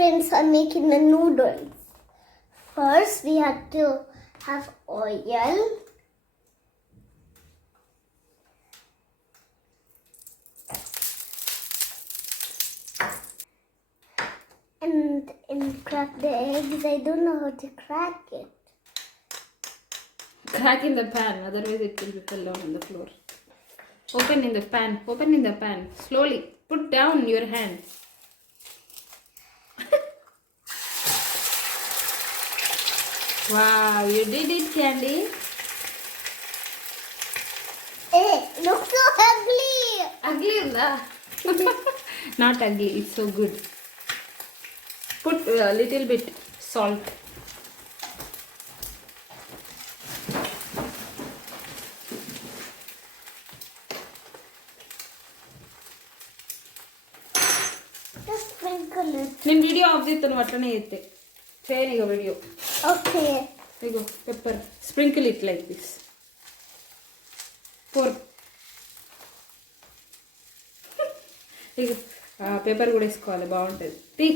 friends are making the noodles. First, we have to have oil. And crack the eggs. I don't know how to crack it. Crack in the pan, otherwise it will fall down on the floor. Open in the pan. Open in the pan. Slowly. Put down your hand. Wow, you did it, Candy. It looks so ugly. Ugly in the not ugly, it's so good. Put a little bit salt. Just sprinkle it. నేను video of చేస్తాను అట్లనే చేస్తే చేయను ఇక video. Okay. Ego pepper sprinkle it like this. Four ego pepper కూడా వేసుకోవాలి, బాగుంటుంది. తీ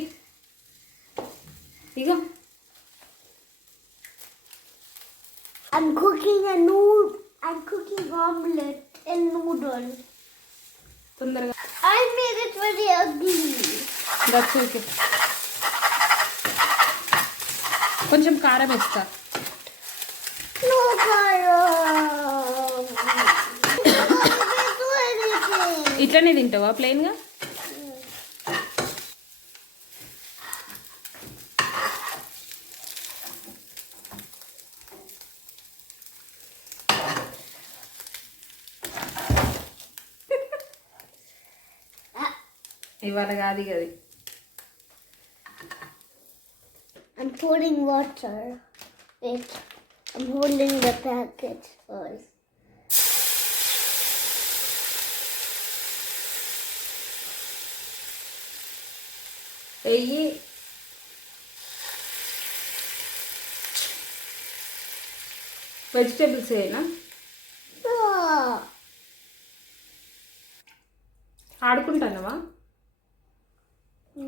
ఇగో. I'm cooking omelette and noodles. తొందరగా. I made it very ugly. That's okay. కొంచెం కారం వేస్తా. No karam. ఇట్లనే తింటావా ప్లెయిన్గా? ఇవాళ కాదు అది. I'm pouring water. Wait, I'm holding the packet first. వెయ్యి. వెజిటేబుల్స్ వేయనా? Oh, ఆడుకుంటానవా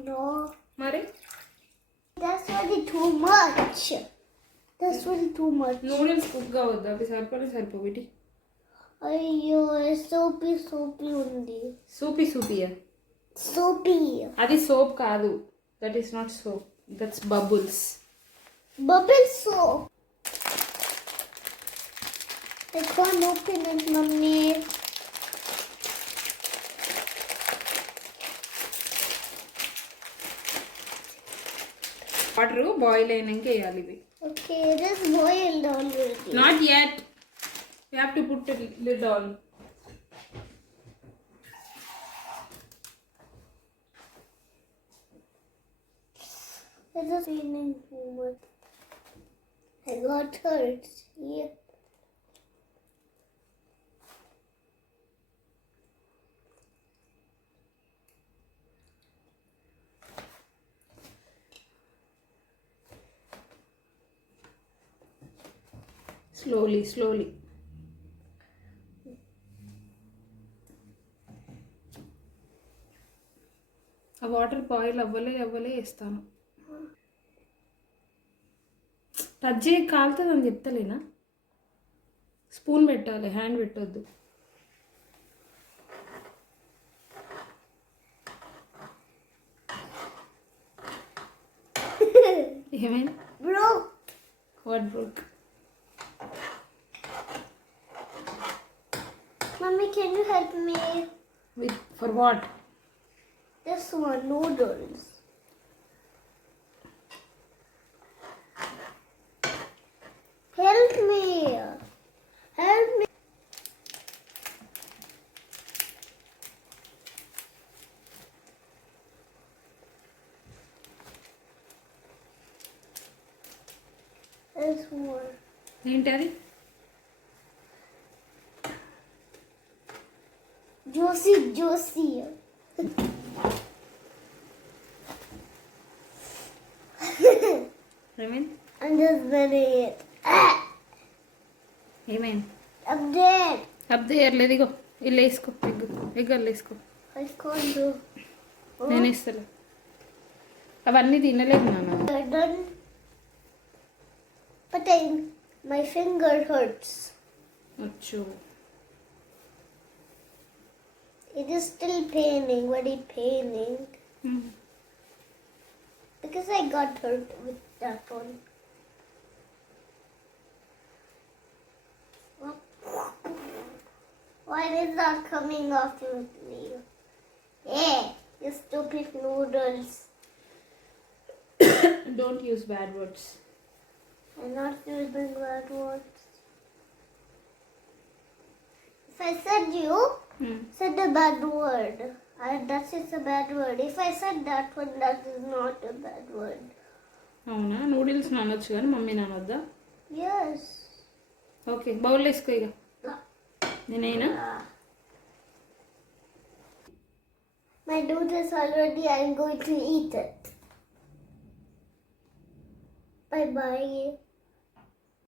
no. మరి? That's really too much. That's really too much. Noodles cook కావద్దు, అవి సరిపోవిటి. అయ్యో soapy ఉంది. సూపియా? Soapy. అది సోప్ కాదు. That is not soap, that's bubbles. Bubble soap. I can't open it, Mummy. Water boil అయినాక వేయాలి ఇవి. Okay, it is boiled already. Not yet. You have to put lid on. It is raining too much. I got hurt. Yeah. Slowly. ఆ water boil అవ్వలే వేస్తాను. Touch చేయ కాలుతుంది అని చెప్తలేనా? Spoon పెట్టాలి, హ్యాండ్ పెట్టొద్దు. ఏమైనా? Broke. What broke? Mommy, can you help me? With for what? This one, noodles. Help me. Help me. This one. ఏంటి అది? Juicy. ఏమైంది? I'm just ready. ఏమైంది? I'm dead. అబ్దే ఏర్లేదు. ఇగో ఇల్లు వేసుకో, ఎగ్ అల్లు వేసుకో. I can't do. నేను వేస్తాను. అవన్నీ తినలేదు నాన్న. You're done. But my finger hurts. వచ్చు. It is still paining, very paining. Because I got hurt with that one. Why is that coming off with me? Hey, you stupid noodles. Don't use bad words. I'm not using bad words. If I said you said a bad word, that is a bad word. If I said that one, that is not a bad word. అవునా? Noodles నానొచ్చు కానీ mummy నానొద్దా? Yes. Okay, bowl వేసుకో ఇక. నేనైనా My noodles already. I'm going to eat it. Bye bye.